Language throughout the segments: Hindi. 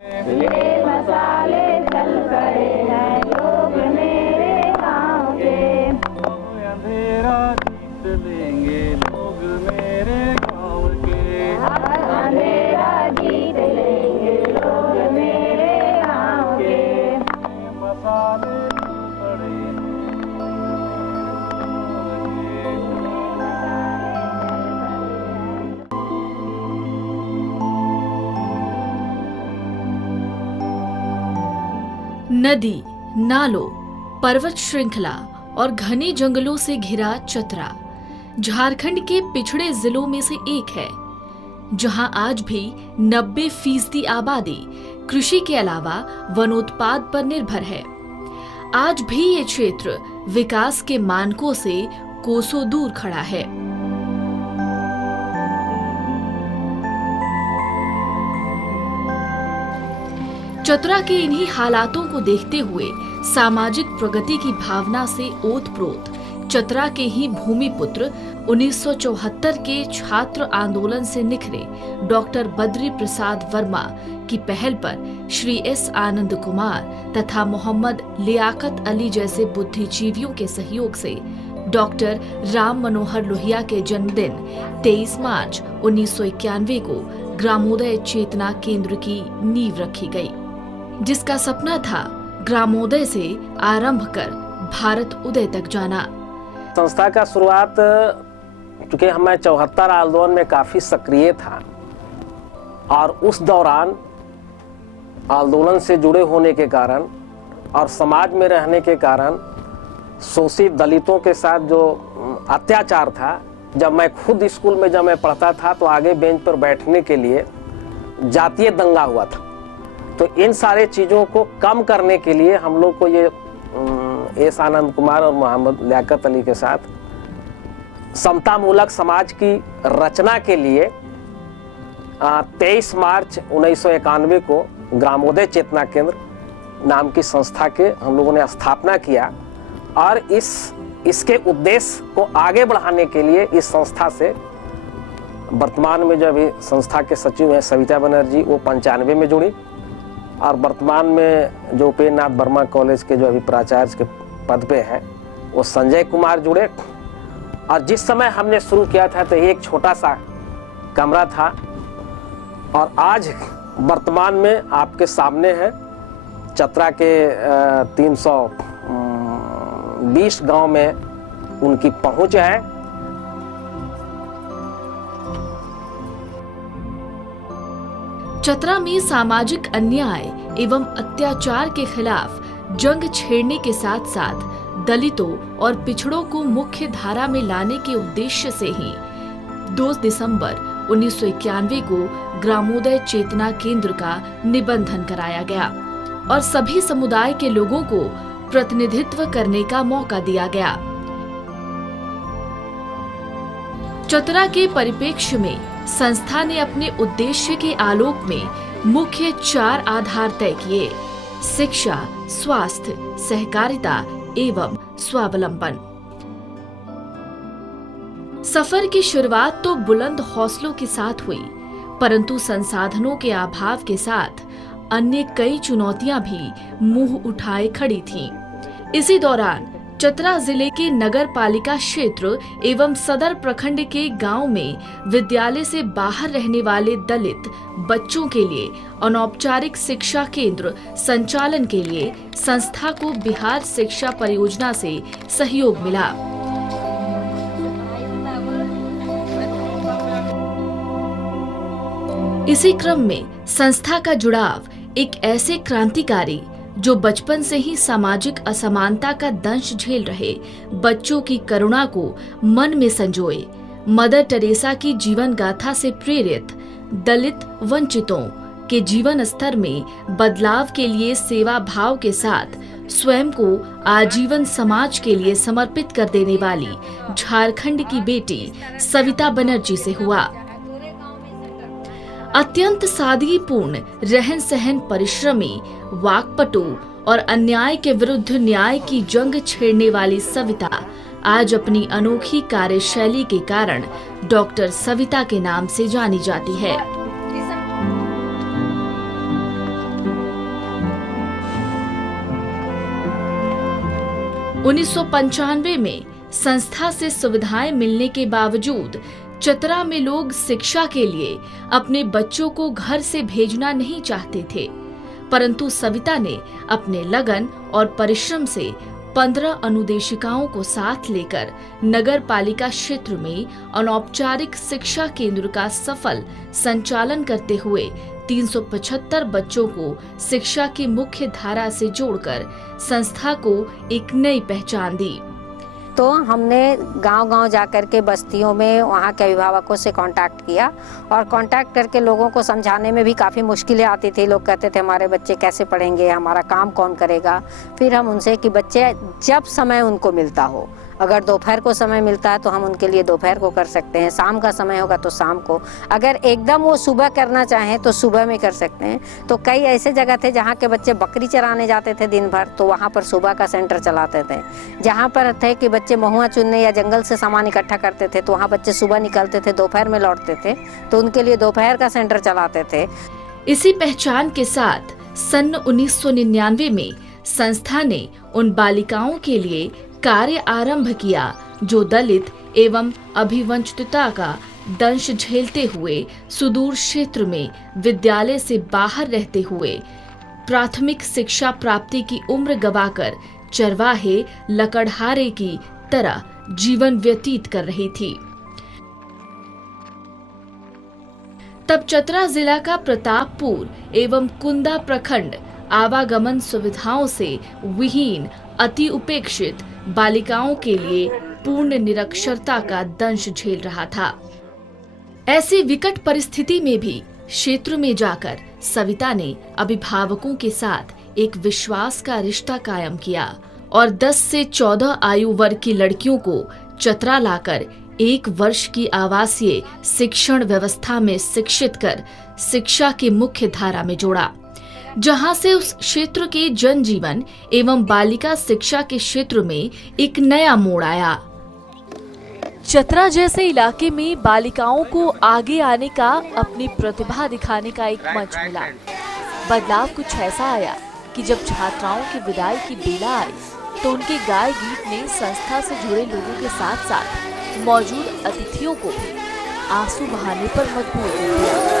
ये मसाले चल पड़े हैं लोग मेरे गाँव के। अंधेरा जीत लेंगे लोग मेरे गाँव के। अंधेरा जीत लेंगे लोग मेरे गाँव के। मसाले चल पड़े नदी, नालों, पर्वत श्रृंखला और घने जंगलों से घिरा चतरा झारखंड के पिछड़े जिलों में से एक है, जहां आज भी 90% आबादी कृषि के अलावा वनोत्पाद पर निर्भर है। आज भी ये क्षेत्र विकास के मानकों से कोसों दूर खड़ा है। चतरा के इन्हीं हालातों को देखते हुए सामाजिक प्रगति की भावना से ओतप्रोत चतरा के ही भूमिपुत्र 1974 के छात्र आंदोलन से निखरे डॉक्टर बद्री प्रसाद वर्मा की पहल पर श्री एस आनंद कुमार तथा मोहम्मद लियाकत अली जैसे बुद्धिजीवियों के सहयोग से डॉक्टर राम मनोहर लोहिया के जन्मदिन 23 मार्च 1991 को ग्रामोदय चेतना केंद्र की नींव रखी गई, जिसका सपना था ग्रामोदय से आरंभ कर भारत उदय तक जाना। संस्था का शुरुआत चूँकि मैं 74 आंदोलन में काफ़ी सक्रिय था और उस दौरान आंदोलन से जुड़े होने के कारण और समाज में रहने के कारण शोषित दलितों के साथ जो अत्याचार था, जब मैं खुद स्कूल में जब मैं पढ़ता था तो आगे बेंच पर बैठने के लिए जातीय दंगा हुआ था। तो इन सारे चीज़ों को कम करने के लिए हम लोग को ये एस आनंद कुमार और मोहम्मद लियाकत अली के साथ समतामूलक समाज की रचना के लिए 23 मार्च 1991 को ग्रामोदय चेतना केंद्र नाम की संस्था के हम लोगों ने स्थापना किया और इसके उद्देश्य को आगे बढ़ाने के लिए इस संस्था से वर्तमान में जो अभी संस्था के सचिव हैं सविता बनर्जी, वो 95 में जुड़ी और वर्तमान में जो उपेन्द्रनाथ वर्मा कॉलेज के जो अभी प्राचार्य के पद पे है वो संजय कुमार जुड़े। और जिस समय हमने शुरू किया था तो एक छोटा सा कमरा था और आज वर्तमान में आपके सामने है चतरा के 320 गांव में उनकी पहुंच है। चतरा में सामाजिक अन्याय एवं अत्याचार के खिलाफ जंग छेड़ने के साथ साथ दलितों और पिछड़ों को मुख्य धारा में लाने के उद्देश्य से ही 2 दिसंबर 1991 को ग्रामोदय चेतना केंद्र का निबंधन कराया गया और सभी समुदाय के लोगों को प्रतिनिधित्व करने का मौका दिया गया। चतरा के परिप्रेक्ष्य में संस्था ने अपने उद्देश्य के आलोक में मुख्य 4 आधार तय किए: शिक्षा, स्वास्थ्य, सहकारिता एवं स्वावलंबन। सफर की शुरुआत तो बुलंद हौसलों के साथ हुई, परंतु संसाधनों के अभाव के साथ अन्य कई चुनौतियां भी मुंह उठाए खड़ी थीं। इसी दौरान चतरा जिले के नगर पालिका क्षेत्र एवं सदर प्रखंड के गांव में विद्यालय से बाहर रहने वाले दलित बच्चों के लिए अनौपचारिक शिक्षा केंद्र संचालन के लिए संस्था को बिहार शिक्षा परियोजना से सहयोग मिला। इसी क्रम में संस्था का जुड़ाव एक ऐसे क्रांतिकारी जो बचपन से ही सामाजिक असमानता का दंश झेल रहे बच्चों की करुणा को मन में संजोए मदर टेरेसा की जीवन गाथा से प्रेरित दलित वंचितों के जीवन स्तर में बदलाव के लिए सेवा भाव के साथ स्वयं को आजीवन समाज के लिए समर्पित कर देने वाली झारखंड की बेटी सविता बनर्जी से हुआ। अत्यंत सादगीपूर्ण रहन सहन, परिश्रमी, वाक्पटु और अन्याय के विरुद्ध न्याय की जंग छेड़ने वाली सविता आज अपनी अनोखी कार्यशैली के कारण डॉक्टर सविता के नाम से जानी जाती है। 1995 में संस्था से सुविधाएं मिलने के बावजूद चतरा में लोग शिक्षा के लिए अपने बच्चों को घर से भेजना नहीं चाहते थे, परंतु सविता ने अपने लगन और परिश्रम से 15 अनुदेशिकाओं को साथ लेकर नगर पालिका क्षेत्र में अनौपचारिक शिक्षा केंद्र का सफल संचालन करते हुए 375 बच्चों को शिक्षा की मुख्य धारा से जोड़कर संस्था को एक नई पहचान दी। तो हमने गांव-गांव जाकर के बस्तियों में वहाँ के अभिभावकों से कांटेक्ट किया और कांटेक्ट करके लोगों को समझाने में भी काफ़ी मुश्किलें आती थी। लोग कहते थे हमारे बच्चे कैसे पढ़ेंगे, हमारा काम कौन करेगा। फिर हम उनसे कि बच्चे जब समय उनको मिलता हो, अगर दोपहर को समय मिलता है तो हम उनके लिए दोपहर को कर सकते हैं, शाम का समय होगा तो शाम को, अगर एकदम वो सुबह करना चाहें तो सुबह में कर सकते हैं। तो कई ऐसे जगह थे जहाँ के बच्चे बकरी चराने जाते थे दिन भर, तो वहाँ पर सुबह का सेंटर चलाते थे। जहाँ पर थे कि बच्चे महुआ चुनने या जंगल से सामान इकट्ठा करते थे, तो वहाँ बच्चे सुबह निकलते थे, दोपहर में लौटते थे, तो उनके लिए दोपहर का सेंटर चलाते थे। इसी पहचान के साथ सन 1999 में संस्था ने उन बालिकाओं के लिए कार्य आरंभ किया जो दलित एवं अभिवंचितता का दंश झेलते हुए सुदूर क्षेत्र में विद्यालय से बाहर रहते हुए प्राथमिक शिक्षा प्राप्ति की उम्र गवाकर चरवाहे लकड़हारे की तरह जीवन व्यतीत कर रही थी। तब चतरा जिला का प्रतापपुर एवं कुंदा प्रखंड आवागमन सुविधाओं से विहीन अति उपेक्षित बालिकाओं के लिए पूर्ण निरक्षरता का दंश झेल रहा था। ऐसी विकट परिस्थिति में भी क्षेत्र में जाकर सविता ने अभिभावकों के साथ एक विश्वास का रिश्ता कायम किया और 10 से 14 आयु वर्ग की लड़कियों को चतरा लाकर 1 वर्ष की आवासीय शिक्षण व्यवस्था में शिक्षित कर शिक्षा की मुख्य धारा में जोड़ा, जहां से उस क्षेत्र के जनजीवन एवं बालिका शिक्षा के क्षेत्र में एक नया मोड़ आया। चतरा जैसे इलाके में बालिकाओं को आगे आने का, अपनी प्रतिभा दिखाने का एक मंच मिला। बदलाव कुछ ऐसा आया कि जब छात्राओं की विदाई की बेला आई तो उनके गाय गीत ने संस्था से जुड़े लोगों के साथ साथ मौजूद अतिथियों को भी आंसू बहाने पर मजबूर कर दिया।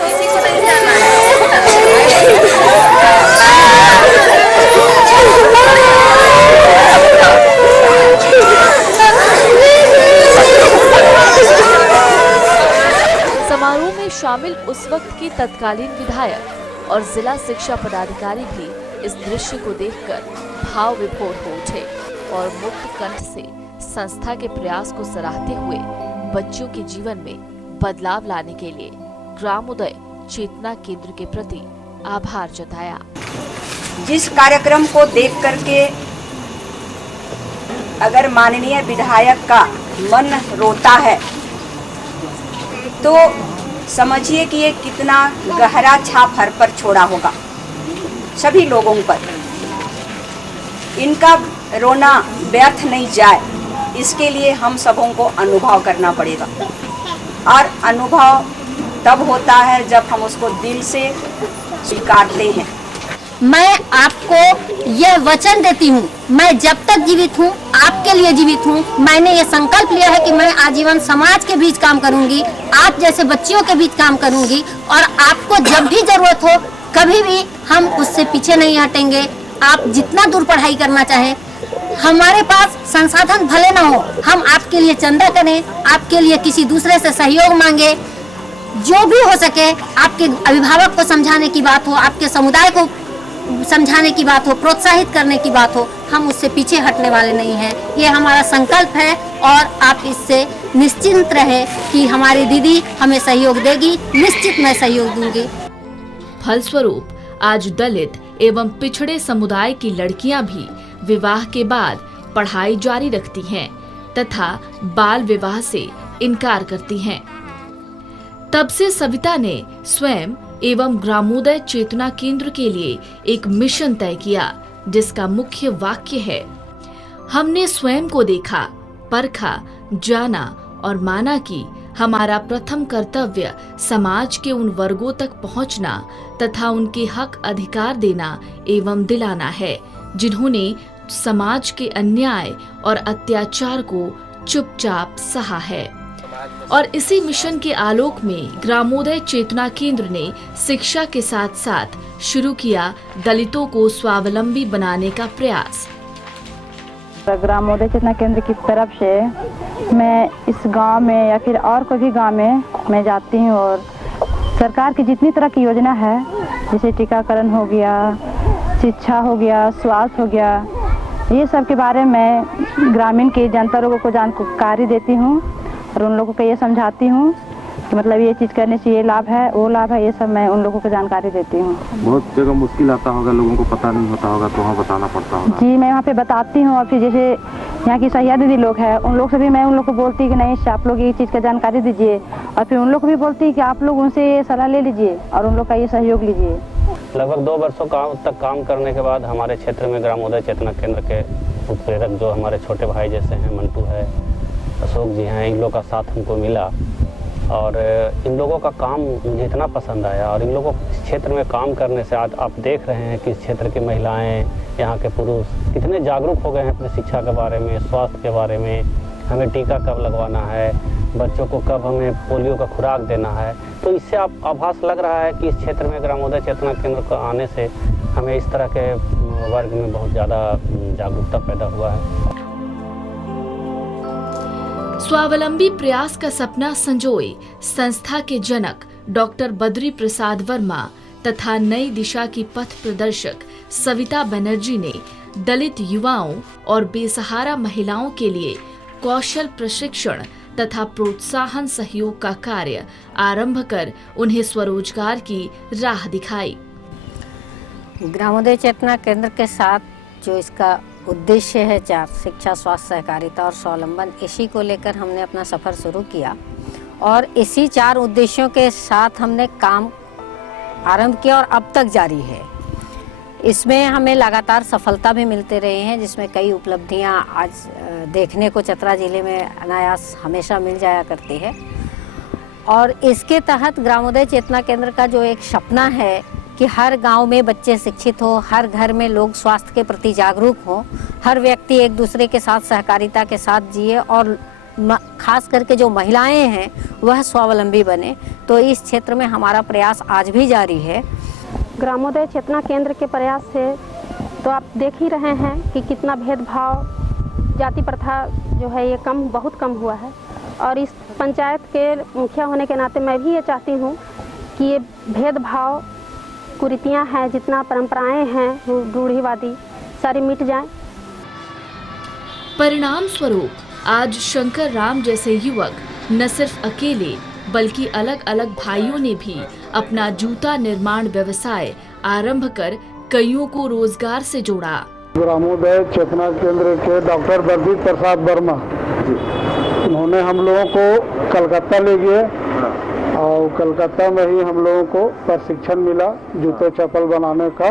समारोह में शामिल उस वक्त के तत्कालीन विधायक और जिला शिक्षा पदाधिकारी भी इस दृश्य को देखकर भाव विभोर हो उठे और मुक्त कंठ से संस्था के प्रयास को सराहते हुए बच्चों के जीवन में बदलाव लाने के लिए ग्रामोदय चेतना केंद्र के प्रति आभार जताया। जिस कार्यक्रम को देख करके अगर माननीय विधायक का मन रोता है तो समझिए कि ये कितना गहरा छाप हर पर छोड़ा होगा, सभी लोगों पर। इनका रोना व्यर्थ नहीं जाए, इसके लिए हम सबों को अनुभव करना पड़ेगा और अनुभव तब होता है जब हम उसको दिल से स्वीकारते हैं। मैं आपको यह वचन देती हूँ, मैं जब तक जीवित हूँ आपके लिए जीवित हूँ। मैंने ये संकल्प लिया है कि मैं आजीवन समाज के बीच काम करूँगी, आप जैसे बच्चियों के बीच काम करूँगी और आपको जब भी जरूरत हो कभी भी हम उससे पीछे नहीं हटेंगे। आप जितना दूर पढ़ाई करना चाहें, हमारे पास संसाधन भले ना हो, हम आपके लिए चंदा करें, आपके लिए किसी दूसरे से सहयोग मांगे, जो भी हो सके। आपके अभिभावक को समझाने की बात हो, आपके समुदाय को समझाने की बात हो, प्रोत्साहित करने की बात हो, हम उससे पीछे हटने वाले नहीं हैं। ये हमारा संकल्प है और आप इससे निश्चिंत रहे कि हमारी दीदी हमें सहयोग देगी, निश्चित मैं सहयोग दूंगी। फलस्वरूप आज दलित एवं पिछड़े समुदाय की लड़कियां भी विवाह के बाद पढ़ाई जारी रखती हैं तथा बाल विवाह से इनकार करती हैं। तब से सविता ने स्वयं एवं ग्रामोदय चेतना केंद्र के लिए एक मिशन तय किया, जिसका मुख्य वाक्य है, हमने स्वयं को देखा, परखा, जाना और माना कि हमारा प्रथम कर्तव्य समाज के उन वर्गों तक पहुंचना तथा उनके हक अधिकार देना एवं दिलाना है जिन्होंने समाज के अन्याय और अत्याचार को चुपचाप सहा है। और इसी मिशन के आलोक में ग्रामोदय चेतना केंद्र ने शिक्षा के साथ साथ शुरू किया दलितों को स्वावलंबी बनाने का प्रयास। ग्रामोदय चेतना केंद्र की तरफ से मैं इस गांव में या फिर और कोई भी गांव में मैं जाती हूं और सरकार की जितनी तरह की योजना है, जैसे टीकाकरण हो गया, शिक्षा हो गया, स्वास्थ्य हो गया, ये सब के बारे में ग्रामीण की जनता लोगों को जानकारी देती हूँ और उन लोगों को ये समझाती हूँ कि मतलब ये चीज़ करने से ये लाभ है, वो लाभ है, ये सब मैं उन लोगों को जानकारी देती हूँ। बहुत जगह मुश्किल आता होगा, लोगों को पता नहीं होता होगा, तो वहाँ बताना पड़ता होगा। जी, मैं वहाँ पे बताती हूँ और फिर जैसे यहाँ की सहिया दीदी लोग हैं, उन लोग से भी मैं उन लोग को बोलती कि नहीं आप लोग ये चीज़ का जानकारी दीजिए, और फिर उन लोग को भी बोलती कि आप लोग उनसे ये सलाह ले लीजिए और उन लोग का ये सहयोग लीजिए। लगभग 2 वर्षों तक काम करने के बाद हमारे क्षेत्र में ग्रामोदय चेतना केंद्र के उत्प्रेरक जो हमारे छोटे भाई जैसे हैं, मंटू है, अशोक जी हैं, इन लोगों का साथ हमको मिला और इन लोगों का काम मुझे इतना पसंद आया। और इन लोगों को इस क्षेत्र में काम करने से आज आप देख रहे हैं कि इस क्षेत्र की महिलाएं, यहाँ के पुरुष कितने जागरूक हो गए हैं अपने शिक्षा के बारे में, स्वास्थ्य के बारे में, हमें टीका कब लगवाना है, बच्चों को कब हमें पोलियो का खुराक देना है। तो इससे आप आभास लग रहा है कि इस क्षेत्र में ग्रामोदय चेतना केंद्र को आने से हमें इस तरह के वर्ग में बहुत ज़्यादा जागरूकता पैदा हुआ है। स्वावलंबी प्रयास का सपना संजोए संस्था के जनक डॉक्टर बद्री प्रसाद वर्मा तथा नई दिशा की पथ प्रदर्शक सविता बनर्जी ने दलित युवाओं और बेसहारा महिलाओं के लिए कौशल प्रशिक्षण तथा प्रोत्साहन सहयोग का कार्य आरंभ कर उन्हें स्वरोजगार की राह दिखाई। ग्रामोदय चेतना केंद्र के साथ जो इसका उद्देश्य है 4 शिक्षा, स्वास्थ्य, सहकारिता और स्वावलंबन, इसी को लेकर हमने अपना सफ़र शुरू किया और इसी 4 उद्देश्यों के साथ हमने काम आरंभ किया और अब तक जारी है। इसमें हमें लगातार सफलता भी मिलते रहे हैं, जिसमें कई उपलब्धियां आज देखने को चतरा जिले में अनायास हमेशा मिल जाया करती है। और इसके तहत ग्रामोदय चेतना केंद्र का जो एक सपना है कि हर गांव में बच्चे शिक्षित हो, हर घर में लोग स्वास्थ्य के प्रति जागरूक हो, हर व्यक्ति एक दूसरे के साथ सहकारिता के साथ जिए और खास करके जो महिलाएं हैं वह स्वावलंबी बने, तो इस क्षेत्र में हमारा प्रयास आज भी जारी है। ग्रामोदय चेतना केंद्र के प्रयास से तो आप देख ही रहे हैं कि कितना भेदभाव, जाति प्रथा जो है ये बहुत कम हुआ है। और इस पंचायत के मुखिया होने के नाते मैं भी ये चाहती हूँ कि ये भेदभाव, कुरीतियाँ हैं, जितना परंपराएं हैं रूढ़िवादी, सारी मिट जाएं। परिणाम स्वरूप आज शंकर राम जैसे युवक न सिर्फ अकेले बल्कि अलग अलग भाइयों ने भी अपना जूता निर्माण व्यवसाय आरंभ कर कईयों को रोजगार से जोड़ा। ग्रामोदय चेतना केंद्र के डॉक्टर बद्री प्रसाद वर्मा, उन्होंने हम लोगों को कलकत्ता ले गए और कलकत्ता में ही हम लोगों को प्रशिक्षण मिला जूते चप्पल बनाने का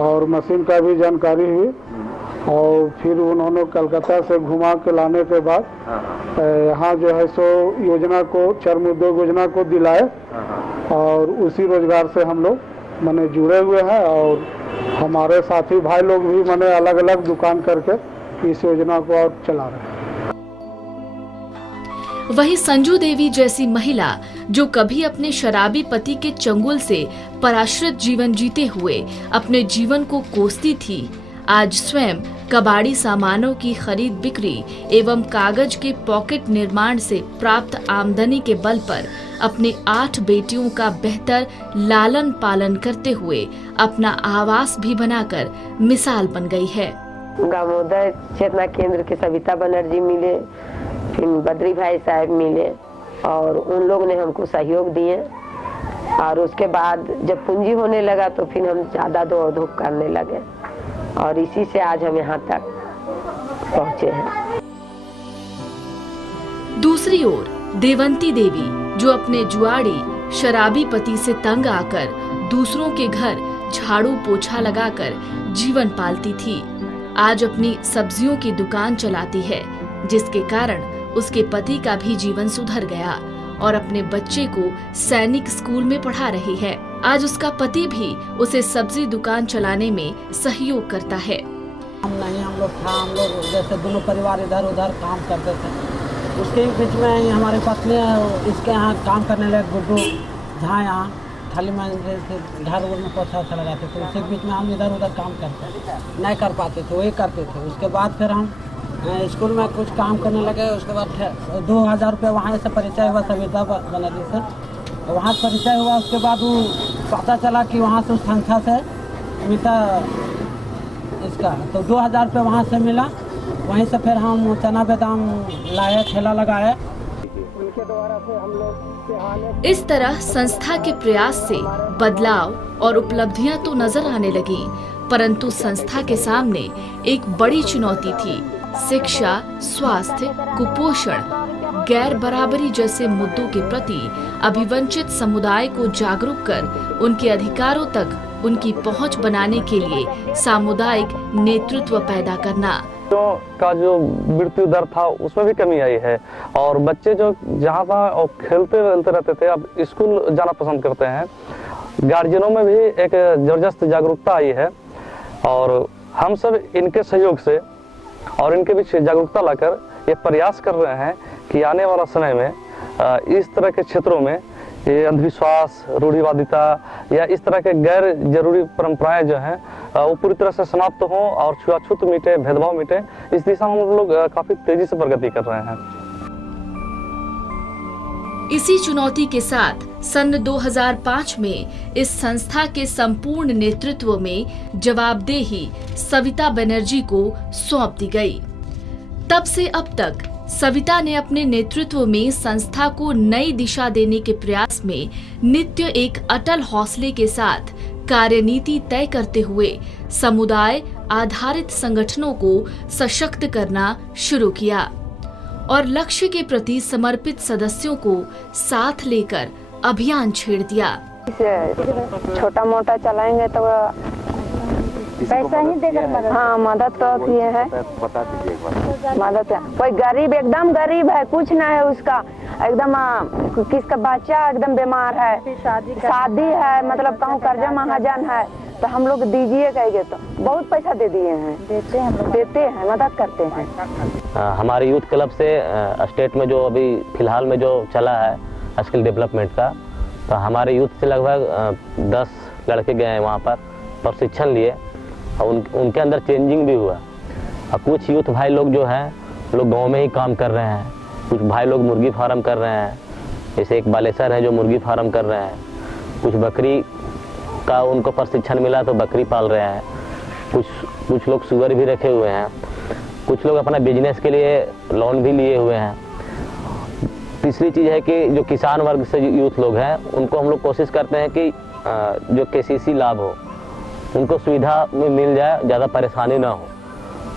और मशीन का भी जानकारी हुई। और फिर उन्होंने कलकत्ता से घुमा के लाने के बाद यहाँ जो है सो योजना को, चर्म उद्योग योजना को दिलाए और उसी रोजगार से हम लोग माने जुड़े हुए हैं। और हमारे साथी भाई लोग भी माने अलग अलग दुकान करके इस योजना को और चला रहे हैं। वही संजू देवी जैसी महिला जो कभी अपने शराबी पति के चंगुल से पराश्रित जीवन जीते हुए अपने जीवन को कोसती थी, आज स्वयं कबाड़ी सामानों की खरीद बिक्री एवं कागज के पॉकेट निर्माण से प्राप्त आमदनी के बल पर अपने 8 बेटियों का बेहतर लालन पालन करते हुए अपना आवास भी बनाकर मिसाल बन गई है। ग्रामोदय चेतना केंद्र के सविता बनर्जी मिले, फिर बद्री भाई साहब मिले और उन लोग ने हमको सहयोग दिए। और उसके बाद जब पूंजी होने लगा तो फिर हम ज़्यादा दौड़ धूप करने लगे और इसी से आज हम यहाँ तक पहुँचे हैं। दूसरी ओर देवंती देवी जो अपने जुआड़ी शराबी पति से तंग आकर दूसरों के घर झाड़ू पोछा लगाकर जीवन पालती थी, आज अपनी सब्जियों की दुकान चलाती है, जिसके कारण उसके पति का भी जीवन सुधर गया और अपने बच्चे को सैनिक स्कूल में पढ़ा रही है। आज उसका पति भी उसे सब्जी दुकान चलाने में सहयोग करता है। हम नहीं लोग था, हम लोग जैसे दोनों परिवार इधर उधर काम करते थे। उसके बीच में ही हमारी पत्नी इसके यहाँ काम करने लगे, गुड्डू जहाँ यहाँ थाली में घर में पोछा लगाते थे। उसके बीच में हम इधर उधर काम करते नहीं कर पाते थे, वही करते थे। उसके बाद फिर हम स्कूल में कुछ काम करने लगे। उसके बाद 2000 रुपये वहाँ से परिचय हुआ सविता बनर्जी से, वहाँ परिचय हुआ। उसके बाद वो पता चला कि वहाँ से उस संस्था से मिलता इसका, तो 2000 रुपये वहाँ से मिला। वहीं से फिर हम चना बादाम लाए, ठेला लगाए। उनके द्वारा से हम लोग इस तरह संस्था के प्रयास से बदलाव और उपलब्धियां तो नजर आने लगी, परंतु संस्था के सामने एक बड़ी चुनौती थी। शिक्षा, स्वास्थ्य, कुपोषण, गैर बराबरी जैसे मुद्दों के प्रति अभिवंचित समुदाय को जागरूक कर उनके अधिकारों तक उनकी पहुंच बनाने के लिए सामुदायिक नेतृत्व पैदा करना। का जो मृत्यु दर था उसमें भी कमी आई है, और बच्चे जो जहाँ तहाँ और खेलते रहते थे अब स्कूल जाना पसंद करते हैं। गार्जियनों में भी एक जबरदस्त जागरूकता आई है, और हम सब इनके सहयोग से और इनके बीच जागरूकता लाकर ये प्रयास कर रहे हैं कि आने वाला समय में इस तरह के क्षेत्रों में ये अंधविश्वास, रूढ़िवादिता या इस तरह के गैर जरूरी परंपराएं जो हैं वो पूरी तरह से समाप्त हों और छुआछूत मिटे, भेदभाव मिटे। इस दिशा में हम लोग काफी तेजी से प्रगति कर रहे हैं। इसी चुनौती के साथ सन 2005 में इस संस्था के संपूर्ण नेतृत्व में जवाबदेही सविता बनर्जी को सौंप दी गई। तब से अब तक सविता ने अपने नेतृत्व में संस्था को नई दिशा देने के प्रयास में नित्य एक अटल हौसले के साथ कार्यनीति तय करते हुए समुदाय आधारित संगठनों को सशक्त करना शुरू किया और लक्ष्य के प्रति समर्पित सदस्यों को साथ लेकर अभियान छेड़ दिया। छोटा मोटा चलाएंगे तो पैसा ही देकर मदद तो किए हैं। बता दीजिए एक बार। मदद कोई गरीब, एकदम गरीब है, कुछ ना है उसका, एकदम किसका बच्चा एकदम बीमार है, शादी है, मतलब कहूँ कर्जा महाजन है, तो हम लोग दीजिए कहेंगे तो बहुत पैसा दे दिए हैं, देते हैं, मदद करते हैं। हमारे यूथ क्लब से स्टेट में जो अभी फिलहाल में जो चला है स्किल डेवलपमेंट का, तो हमारे यूथ से लगभग 10 लड़के गए हैं वहाँ पर प्रशिक्षण लिए, और उनके अंदर चेंजिंग भी हुआ। और कुछ यूथ भाई लोग जो हैं लोग गांव में ही काम कर रहे हैं, कुछ भाई लोग मुर्गी फार्म कर रहे हैं, जैसे एक बालेसर है जो मुर्गी फार्म कर रहे हैं, कुछ बकरी का उनको प्रशिक्षण मिला तो बकरी पाल रहे हैं, कुछ लोग सुअर भी रखे हुए हैं, कुछ लोग अपना बिजनेस के लिए लोन भी लिए हुए हैं। तीसरी चीज़ है कि जो किसान वर्ग से यूथ लोग हैं उनको हम लोग कोशिश करते हैं कि जो केसीसी लाभ हो उनको सुविधा में मिल जाए, ज़्यादा परेशानी ना हो,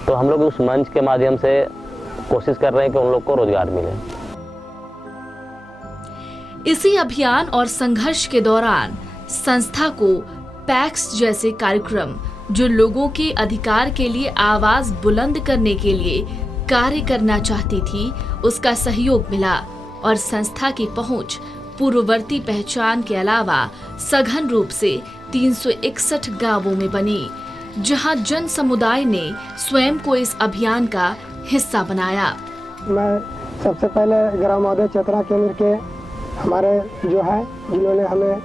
तो हम लोग उस मंच के माध्यम से कोशिश कर रहे हैं कि उन लोग को रोजगार मिले। इसी अभियान और संघर्ष के दौरान संस्था को पैक्स जैसे कार्यक्रम जो लोगों के अधिकार के लिए आवाज बुलंद करने के लिए कार्य करना चाहती थी उसका सहयोग मिला और संस्था की पहुंच पूर्ववर्ती पहचान के अलावा सघन रूप से 361 गांवों में बनी, जहां जन समुदाय ने स्वयं को इस अभियान का हिस्सा बनाया। मैं सबसे पहले ग्रामोदय चेतना केंद्र के हमारे जो है जिन्होंने हमें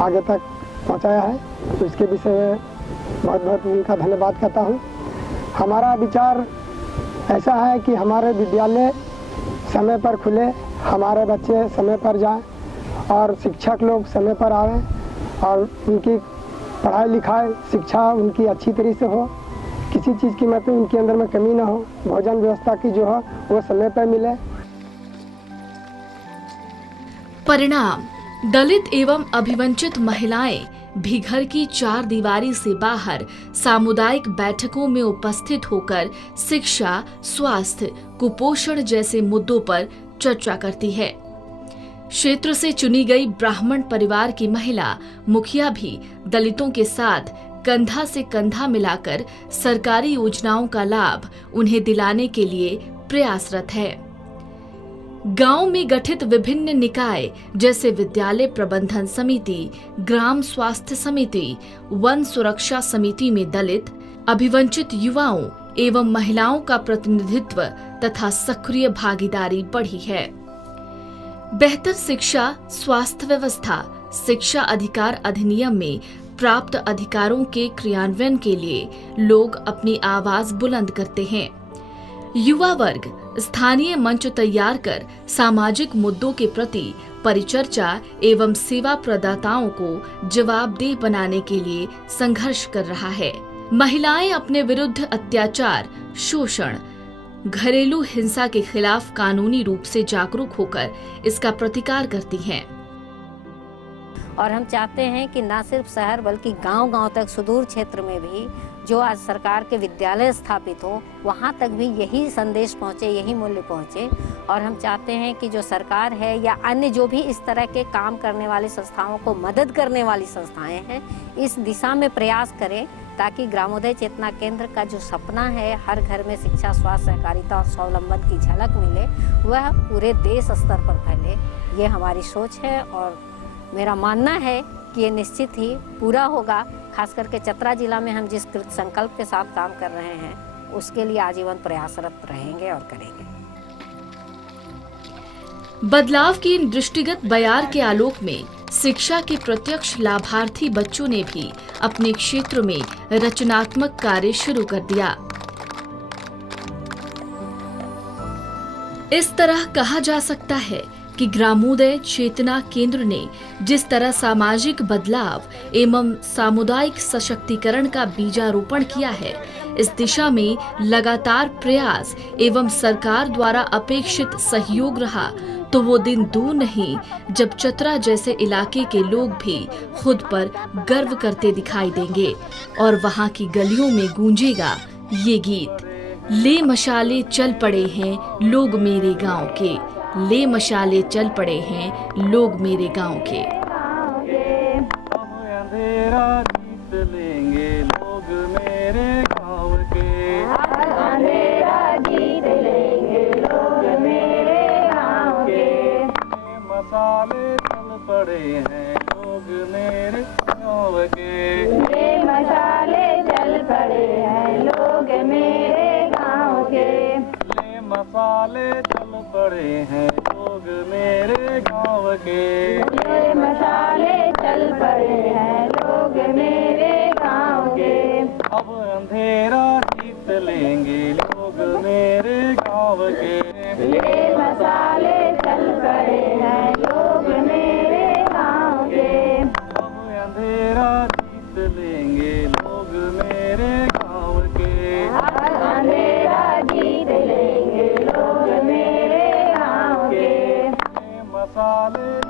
आगे तक पहुंचाया है, उसके विषय में बहुत बहुत उनका धन्यवाद करता हूं। हमारा विचार ऐसा है कि हमारे विद्यालय समय पर खुले, हमारे बच्चे समय पर जाएं और शिक्षक लोग समय पर आवें और उनकी पढ़ाई लिखाई शिक्षा उनकी अच्छी तरीके से हो, किसी चीज़ की मतलब उनके अंदर में कमी ना हो, भोजन व्यवस्था की जो है वो समय पर मिले। परिणाम, दलित एवं अभिवंचित महिलाएं भी घर की 4 दीवारी से बाहर सामुदायिक बैठकों में उपस्थित होकर शिक्षा, स्वास्थ्य, कुपोषण जैसे मुद्दों पर चर्चा करती है। क्षेत्र से चुनी गई ब्राह्मण परिवार की महिला मुखिया भी दलितों के साथ कंधा से कंधा मिलाकर सरकारी योजनाओं का लाभ उन्हें दिलाने के लिए प्रयासरत है। गांव में गठित विभिन्न निकाय जैसे विद्यालय प्रबंधन समिति, ग्राम स्वास्थ्य समिति, वन सुरक्षा समिति में दलित, अभिवंचित युवाओं एवं महिलाओं का प्रतिनिधित्व तथा सक्रिय भागीदारी बढ़ी है। बेहतर शिक्षा, स्वास्थ्य व्यवस्था, शिक्षा अधिकार अधिनियम में प्राप्त अधिकारों के क्रियान्वयन के लिए लोग अपनी आवाज बुलंद करते हैं। युवा वर्ग स्थानीय मंच तैयार कर सामाजिक मुद्दों के प्रति परिचर्चा एवं सेवा प्रदाताओं को जवाबदेह बनाने के लिए संघर्ष कर रहा है। महिलाएं अपने विरुद्ध अत्याचार, शोषण, घरेलू हिंसा के खिलाफ कानूनी रूप से जागरूक होकर इसका प्रतिकार करती हैं। और हम चाहते हैं कि न सिर्फ शहर बल्कि गांव-गांव तक, सुदूर क्षेत्र में भी जो आज सरकार के विद्यालय स्थापित हो, वहां तक भी यही संदेश पहुंचे, यही मूल्य पहुंचे। और हम चाहते हैं कि जो सरकार है या अन्य जो भी इस तरह के काम करने वाली संस्थाओं को मदद करने वाली संस्थाएं हैं, इस दिशा में प्रयास करें ताकि ग्रामोदय चेतना केंद्र का जो सपना है हर घर में शिक्षा, स्वास्थ्य, सहकारिता और स्वावलंबन की झलक मिले, वह पूरे देश स्तर पर फैले। ये हमारी सोच है और मेरा मानना है कि ये निश्चित ही पूरा होगा। खास करके चतरा जिला में हम जिस कृत संकल्प के साथ काम कर रहे हैं, उसके लिए आजीवन प्रयासरत रहेंगे और करेंगे। बदलाव की इन दृष्टिगत बयार के आलोक में शिक्षा के प्रत्यक्ष लाभार्थी बच्चों ने भी अपने क्षेत्र में रचनात्मक कार्य शुरू कर दिया। इस तरह कहा जा सकता है कि ग्रामोदय चेतना केंद्र ने जिस तरह सामाजिक बदलाव एवं सामुदायिक सशक्तिकरण का बीजारोपण किया है, इस दिशा में लगातार प्रयास एवं सरकार द्वारा अपेक्षित सहयोग रहा तो वो दिन दूर नहीं जब चतरा जैसे इलाके के लोग भी खुद पर गर्व करते दिखाई देंगे और वहाँ की गलियों में गूंजेगा ये गीत, ले मशाले चल पड़े हैं लोग मेरे गांव के, ले मशाले चल पड़े हैं लोग मेरे गांव के। अंधेरा जीत लेंगे लोग मेरे गांव के, अंधेरा जीत लेंगे लोग मेरे गांव के, मसाले चल पड़े हैं लोग मेरे गांव के, ले मशाले चल पड़े हैं लोग मेरे गांव के, ले मसाले चल पड़े हैं लोग मेरे गांव के, ले मशाले चल पड़े हैं लोग मेरे गांव के, अब अंधेरा जीत लेंगे लोग मेरे गांव के, ले मसाले चल पड़े हैं लोग मेरे गांव के, अब अंधेरा जीत लेंगे लोग मेरे गांव के, अंधेरा जीत लेंगे लोग मेरे गांव के, मसाले